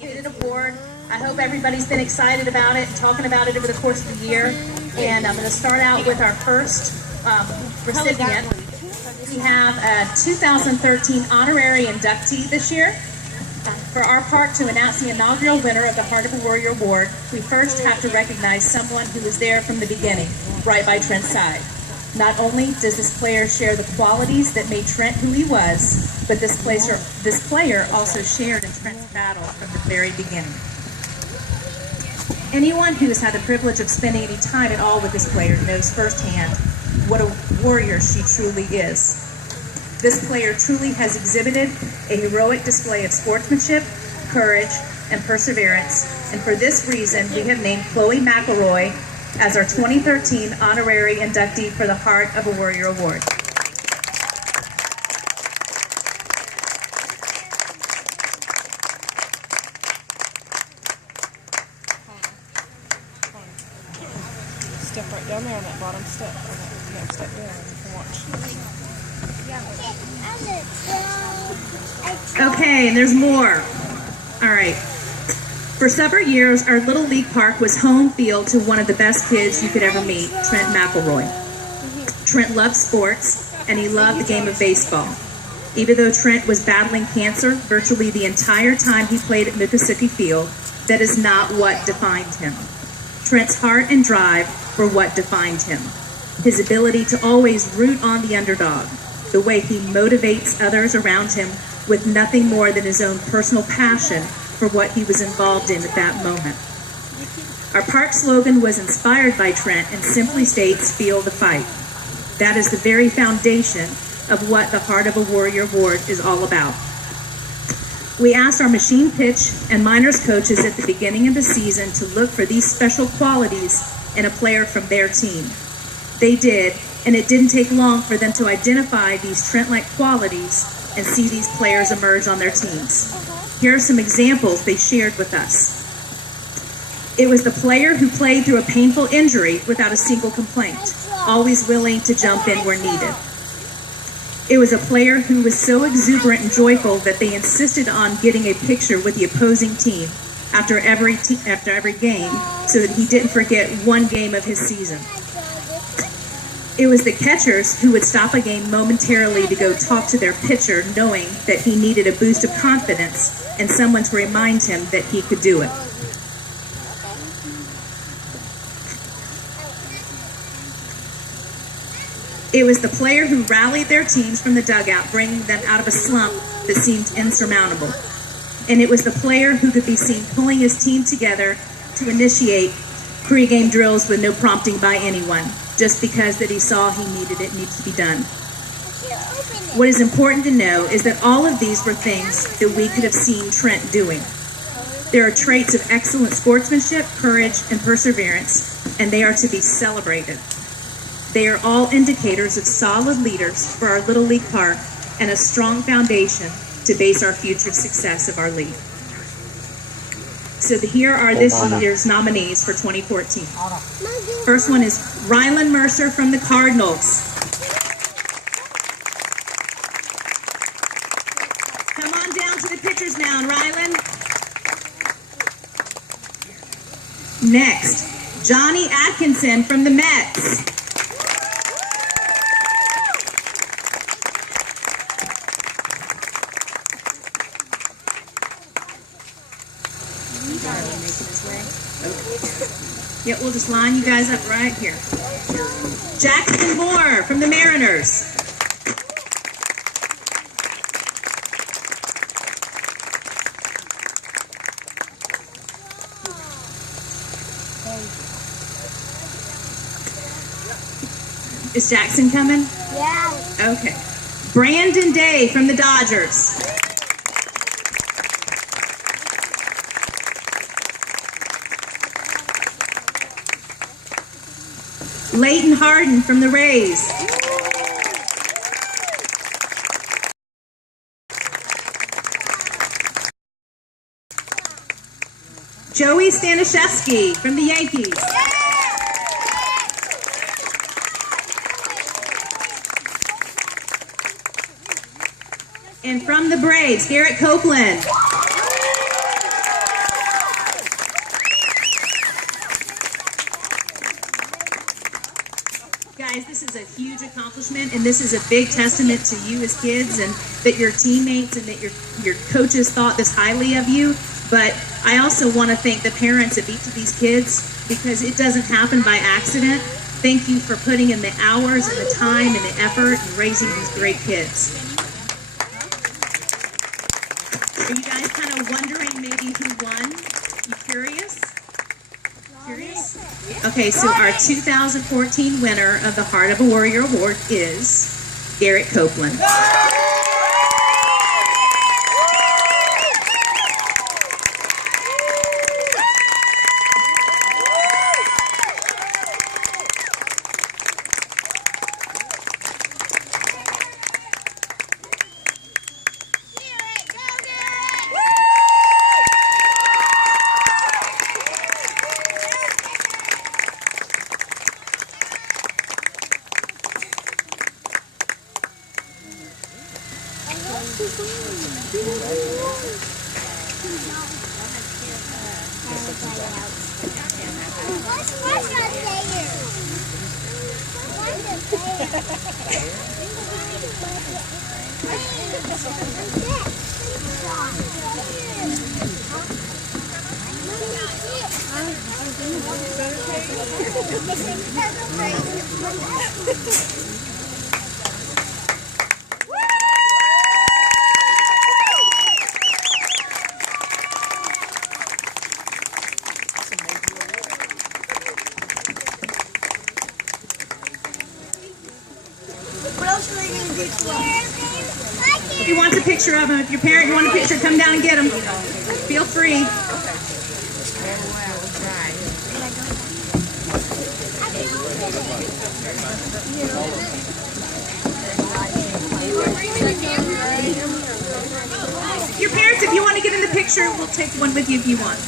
An award. I hope everybody's been excited about it and talking about it over the course of the year. And I'm going to start out with our first recipient. We have a 2013 honorary inductee this year. For our part to announce the inaugural winner of the Heart of a Warrior Award, we first have to recognize someone who was there from the beginning, right by Trent's side. Not only does this player share the qualities that made Trent who he was, but this player also shared in Trent's battle from the very beginning. Anyone who has had the privilege of spending any time at all with this player knows firsthand what a warrior she truly is. This player truly has exhibited a heroic display of sportsmanship, courage, and perseverance, and for this reason we have named Chloe McElroy as our 2013 honorary inductee for the Heart of a Warrior Award. Step right down there on that bottom step. Step down. You can watch. Okay, and there's more. All right. For several years, our Little League Park was home field to one of the best kids you could ever meet, Trent McElroy. Trent loved sports, and he loved the game of baseball. Even though Trent was battling cancer virtually the entire time he played at Mississippi Field, that is not what defined him. Trent's heart and drive were what defined him. His ability to always root on the underdog, the way he motivates others around him with nothing more than his own personal passion for what he was involved in at that moment. Our park slogan was inspired by Trent and simply states, "Feel the fight." That is the very foundation of what the Heart of a Warrior Award is all about. We asked our machine pitch and minors coaches at the beginning of the season to look for these special qualities in a player from their team. They did, and it didn't take long for them to identify these Trent-like qualities and see these players emerge on their teams. Here are some examples they shared with us. It was the player who played through a painful injury without a single complaint, always willing to jump in where needed. It was a player who was so exuberant and joyful that they insisted on getting a picture with the opposing team after every game so that he didn't forget one game of his season. It was the catchers who would stop a game momentarily to go talk to their pitcher, knowing that he needed a boost of confidence and someone to remind him that he could do it. It was the player who rallied their teams from the dugout, bringing them out of a slump that seemed insurmountable. And it was the player who could be seen pulling his team together to initiate pre-game drills with no prompting by anyone, just because that he saw he needed it to be done. What is important to know is that all of these were things that we could have seen Trent doing. There are traits of excellent sportsmanship, courage, and perseverance, and they are to be celebrated. They are all indicators of solid leaders for our Little League Park and a strong foundation to base our future success of our league. So here are this year's nominees for 2014. First one is Rylan Mercer from the Cardinals. Come on down to the pitcher's mound, Rylan. Next, Johnny Atkinson from the Mets. Yeah, we'll just line you guys up right here. Jackson Moore from the Mariners. Is Jackson coming? Yeah. Okay. Brandon Day from the Dodgers. Leighton Harden from the Rays. Joey Stanishevsky from the Yankees. And from the Braves, Garrett Copeland. guys, this is a huge accomplishment, and this is a big testament to you as kids, and that your teammates and that your coaches thought this highly of you. But I also want to thank the parents of each of these kids, because it doesn't happen by accident. Thank you for putting in the hours and the time and the effort and raising these great kids. Are you guys kind of wondering maybe who won? You curious? Curious? Okay, so our 2014 winner of the Heart of a Warrior Award is Garrett Copeland. If you want a picture of him, if your parent wants a picture, come down and get him. Feel free. Your parents, if you want to get in the picture, we'll take one with you if you want.